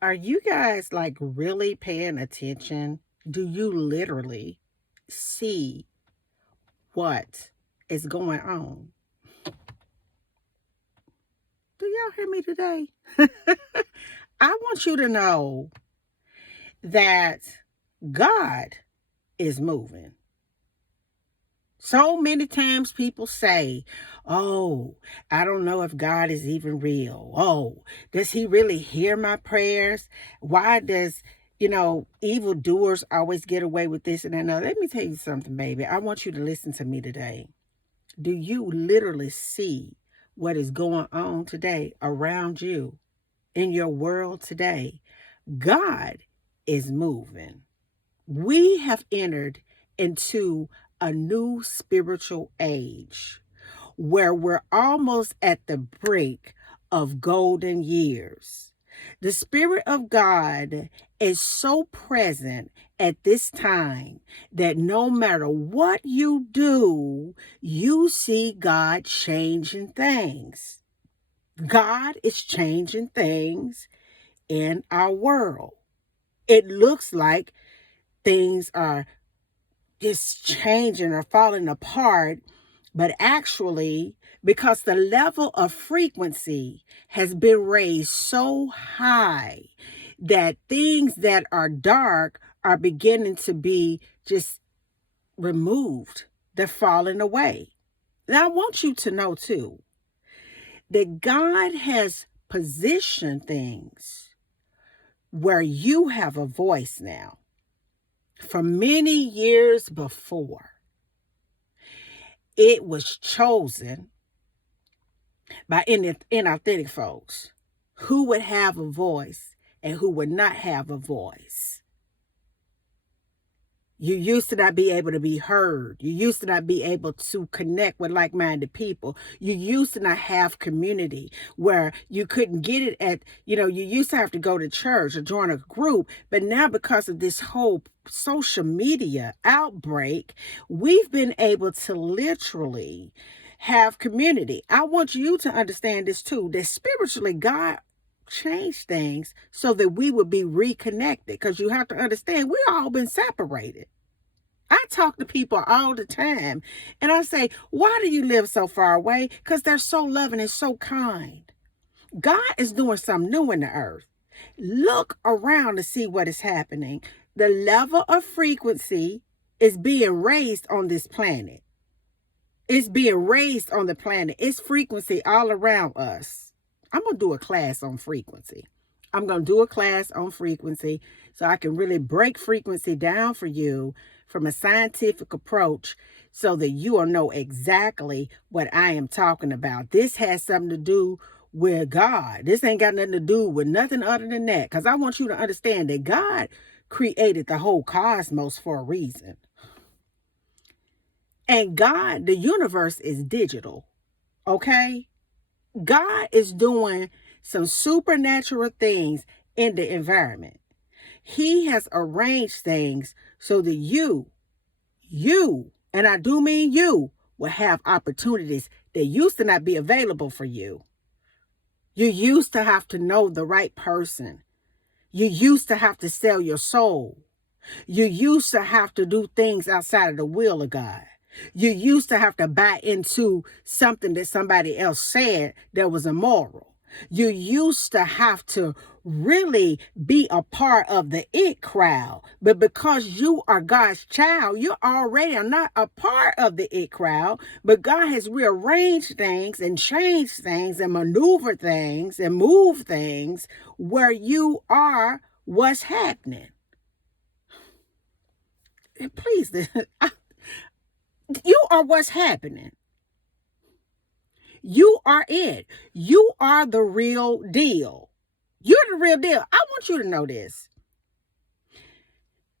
Are you guys like really paying attention? Do you literally see what is going on? Do y'all hear me today? I want you to know that God is moving. So many times people say, oh, I don't know if God is even real. Oh, does he really hear my prayers? Why does, evildoers always get away with this and another? Let me tell you something, baby. I want you to listen to me today. Do you literally see what is going on today around you in your world today? God is moving. We have entered into a new spiritual age where we're almost at the brink of golden years. The Spirit of God is so present at this time that no matter what you do, you see God changing things. God is changing things in our world. It looks like things are just changing or falling apart, but actually, because the level of frequency has been raised so high that things that are dark are beginning to be just removed. They're falling away. Now, I want you to know too that God has positioned things where you have a voice now. From many years before, it was chosen by inauthentic folks who would have a voice and who would not have a voice. You used to not be able to be heard. You used to not be able to connect with like-minded people. You used to not have community where you couldn't get it you used to have to go to church or join a group. But now because of this whole social media outbreak, we've been able to literally have community. I want you to understand this too, that spiritually God change things so that we would be reconnected, because you have to understand we all been separated. I talk to people all the time and I say, why do you live so far away? Because they're so loving and so kind. God is doing something new in the earth. Look around to see what is happening. The level of frequency is being raised on this planet. It's being raised on the planet. It's frequency all around us. I'm going to do a class on frequency. I'm going to do a class on frequency so I can really break frequency down for you from a scientific approach so that you will know exactly what I am talking about. This has something to do with God. This ain't got nothing to do with nothing other than that, because I want you to understand that God created the whole cosmos for a reason. And God, the universe is digital, okay? God is doing some supernatural things in the environment. He has arranged things so that you, and I do mean you, will have opportunities that used to not be available for you. You used to have to know the right person. You used to have to sell your soul. You used to have to do things outside of the will of God. You used to have to buy into something that somebody else said that was immoral. You used to have to really be a part of the it crowd. But because you are God's child, you already are not a part of the it crowd. But God has rearranged things and changed things and maneuvered things and moved things where you are what's happening. And please, you are what's happening. You are it. You are the real deal. You're the real deal. I want you to know this.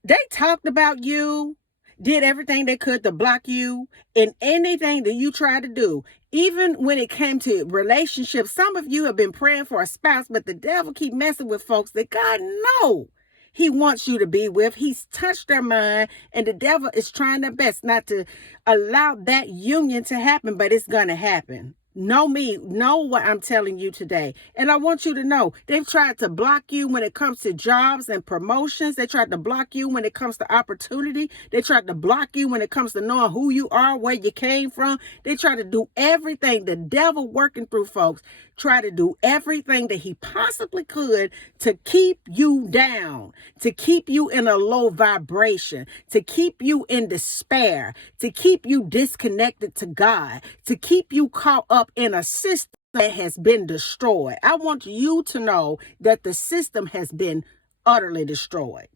They talked about you, did everything they could to block you in anything that you tried to do. Even when it came to relationships, some of you have been praying for a spouse, but the devil keep messing with folks that God knows he wants you to be with. He's touched their mind, and the devil is trying their best not to allow that union to happen, but it's going to happen. Know me, know what I'm telling you today. And I want you to know they've tried to block you when it comes to jobs and promotions. They tried to block you when it comes to opportunity. They tried to block you when it comes to knowing who you are, where you came from. They try to do everything. The devil working through folks try to do everything that he possibly could to keep you down, to keep you in a low vibration, to keep you in despair, to keep you disconnected to God, to keep you caught up in a system that has been destroyed. I want you to know that the system has been utterly destroyed.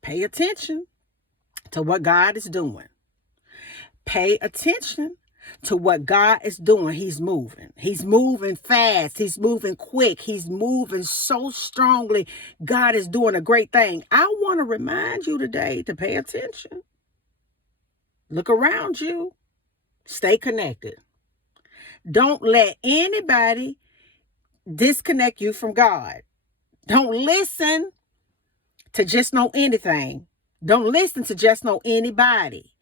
Pay attention to what God is doing. Pay attention to what God is doing. He's moving. He's moving fast. He's moving quick. He's moving so strongly. God is doing a great thing. I want to remind you today to pay attention. Look around you. Stay connected. Don't let anybody disconnect you from God. Don't listen to just know anything. Don't listen to just know anybody.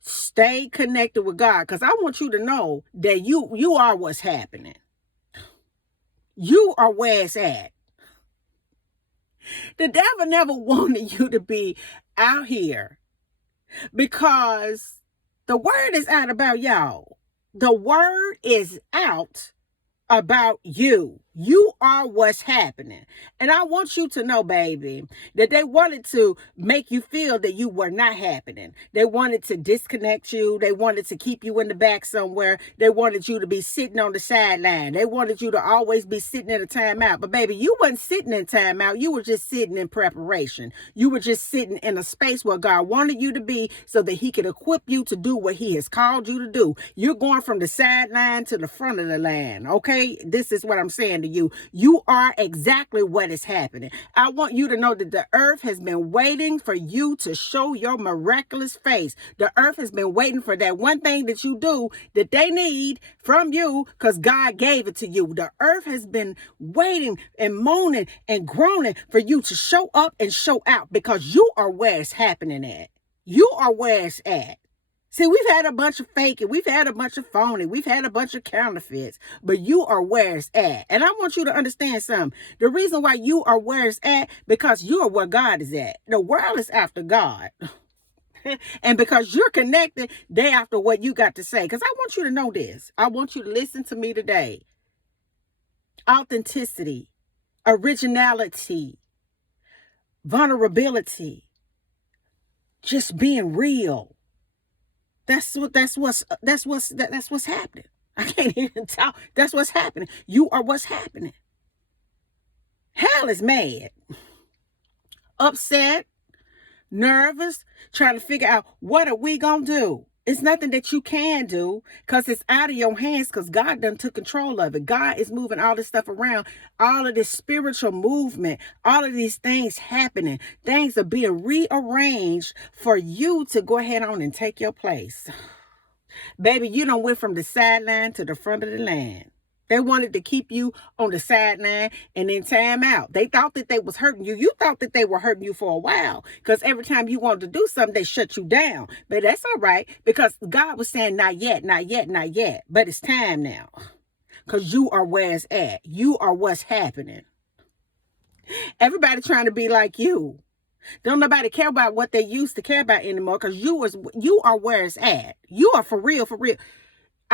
Stay connected with God, because I want you to know that you are what's happening. You are where it's at. The devil never wanted you to be out here, because the word is out about y'all. The word is out about you. You are what's happening. And I want you to know, baby, that they wanted to make you feel that you were not happening. They wanted to disconnect you. They wanted to keep you in the back somewhere. They wanted you to be sitting on the sideline. They wanted you to always be sitting in a timeout. But baby, you weren't sitting in timeout. You were just sitting in preparation. You were just sitting in a space where God wanted you to be, so that he could equip you to do what he has called you to do. You're going from the sideline to the front of the line. Okay? This is what I'm saying to you. You are exactly what is happening. I want you to know that the earth has been waiting for you to show your miraculous face. The earth has been waiting for that one thing that you do that they need from you, because God gave it to you. The earth has been waiting and moaning and groaning for you to show up and show out, because you are where it's happening at. You are where it's at. See, we've had a bunch of faking. We've had a bunch of phony. We've had a bunch of counterfeits. But you are where it's at. And I want you to understand something. The reason why you are where it's at, because you are where God is at. The world is after God. And because you're connected, they after what you got to say. Because I want you to know this. I want you to listen to me today. Authenticity, originality, vulnerability, just being real. That's what's happening. I can't even talk. That's what's happening. You are what's happening. Hell is mad, upset, nervous, trying to figure out what are we gonna do. It's nothing that you can do, because it's out of your hands, because God done took control of it. God is moving all this stuff around, all of this spiritual movement, all of these things happening. Things are being rearranged for you to go ahead on and take your place. Baby, you done went from the sideline to the front of the line. They wanted to keep you on the sideline and then time out. They thought that they was hurting you. You thought that they were hurting you for a while, because every time you wanted to do something, they shut you down. But that's all right, because God was saying, not yet, not yet, not yet. But it's time now, because you are where it's at. You are what's happening. Everybody trying to be like you. Don't nobody care about what they used to care about anymore, because you are where it's at. You are for real, for real.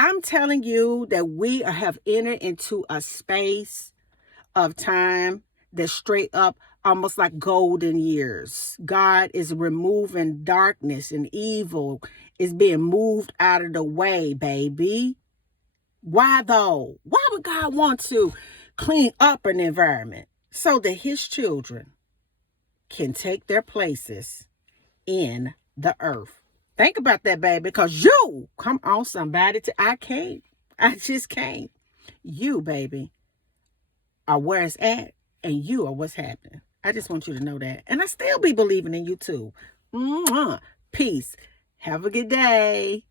I'm telling you that we have entered into a space of time that's straight up almost like golden years. God is removing darkness, and evil is being moved out of the way, baby. Why though? Why would God want to clean up an environment so that his children can take their places in the earth? Think about that, baby, because you, come on, somebody, I can't. I just can't. You, baby, are where it's at, and you are what's happening. I just want you to know that. And I still be believing in you too. Peace. Have a good day.